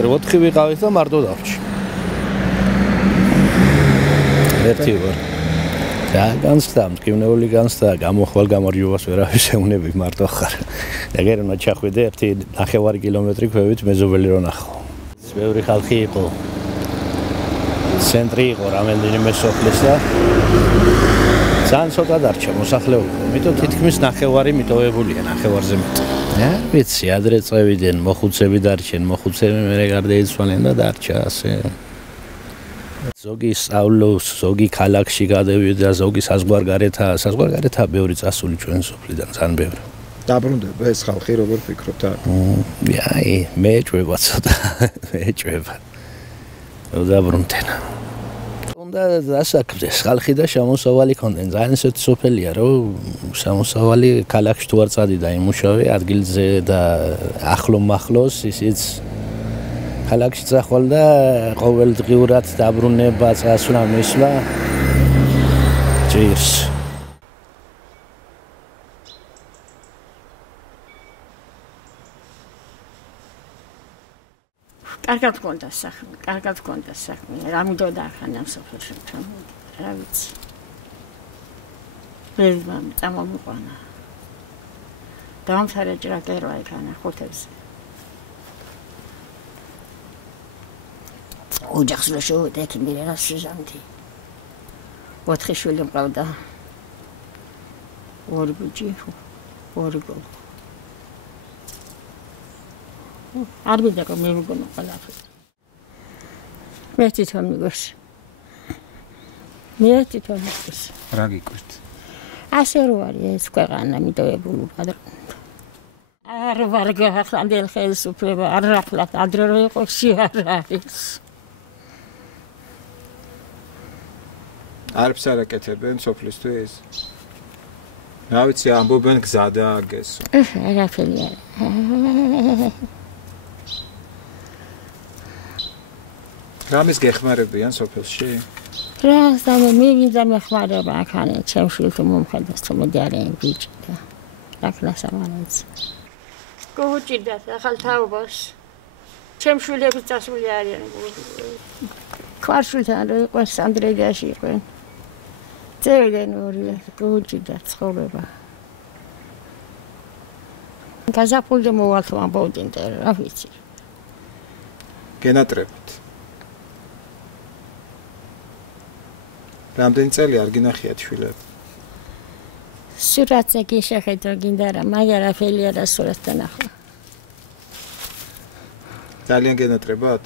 მაგრამ 4 ვიყავით და მარტო დავრჩი. ერთი ვარ. და განსხვავდა, მტკივნეული განსხვავდა, გამოხვალ გამარჯვებას ვერავის ეუნები მარტო ხარ. და გერმა ჩახვიდე 1.5 კილომეტრი ქვევით მეზობელი რო ნახო. ბევრი ხალხი იყო. ცენტრი იყო რამდენიმე სოფლის და ძალიან ცოტა დარჩა მოსახლეობა. იმიტომ თითქმის 9 მიტოვებულია 9-ზე მეტი. ვიცი, ადრე წევიდნენ, მოხუცები დარჩენ, მოხუცები მერე გარდაიცვალნენ და დარჩა ასე. ზოგი სწავლობს, ზოგი ქალაქში გადავიდა, ზოგი საზღვარგარეთაა ბევრი წასული ჩვენ სოფლიდან, ძალიან ბევრი. დაბრუნდება ეს ხალხი, როგორ ფიქრობთ? აი, მეჭვება ცოტა, მეჭვება. დაბრუნდნენ. უნდა დასაქმდეს ხალხი და შემოსავალი ქონდნენ. ძალიან ისეთი სოფელია, რომ შემოსავალი ქალაქში თუ არ წადიდა იმუშავე ადგილზე და ახლო-მახლოს ისიც ქალაქში წახვალ და ყოველდღიურად დაბრუნება, წასვლა, მისვლა ჭირს. კარგად გქონდა საქმე, რა მინდოდა ახლა სოფელში თან, რა ვიცი. ვერმამ წამომიყვანა. დაამთავრა ჭრაკერვა იქანა ხუთებზე. ოჯახს რო შევედი იქ მერე სიზანდი. 4 შვილი მყავდა. 2 ბიჭი, 2 გოგო. არ ვიდაკო მე მგონა ყველაფერი. მე თვითონ მიგოს. რა გიკვირთ? ასე რო არის ეს ქვეყანა მიტოვებული გადრ. არ ვარ გახანდელ ხელისუფლება, არ რაფლად ადრე რო იყო შეარ არის. არც არ აკეთებენ სოფლისთვის? რა ვიცი, ამბობენ გზა დააგეს. არაფერი არ. რამის გეხმარებიან სოფელში? რა მივიდა მეხმარება აქანე, ჩემშვილს მომხედავს თუ მოდი არიან ბიჭი და აქლა სამანაც. გუჭირდათ ახალ თაობას. ჩემშვილები წასული არიან. ქვარშვილთან რო იყო სანდრეიაში იყვნენ. წევდნენ ორივე, გუჭირდათ ცხოვრება. გაზაფხულზე მოვალთ ამბობდნენ და რა ვიცი. გენატრებთ. რამდენი წელი არ გინახიათ შვილები? სურათზე კი შეხედო გინდა რა, მაგრამ არაფერი არა სურათთან ახლა. ძალიან გენატრებათ?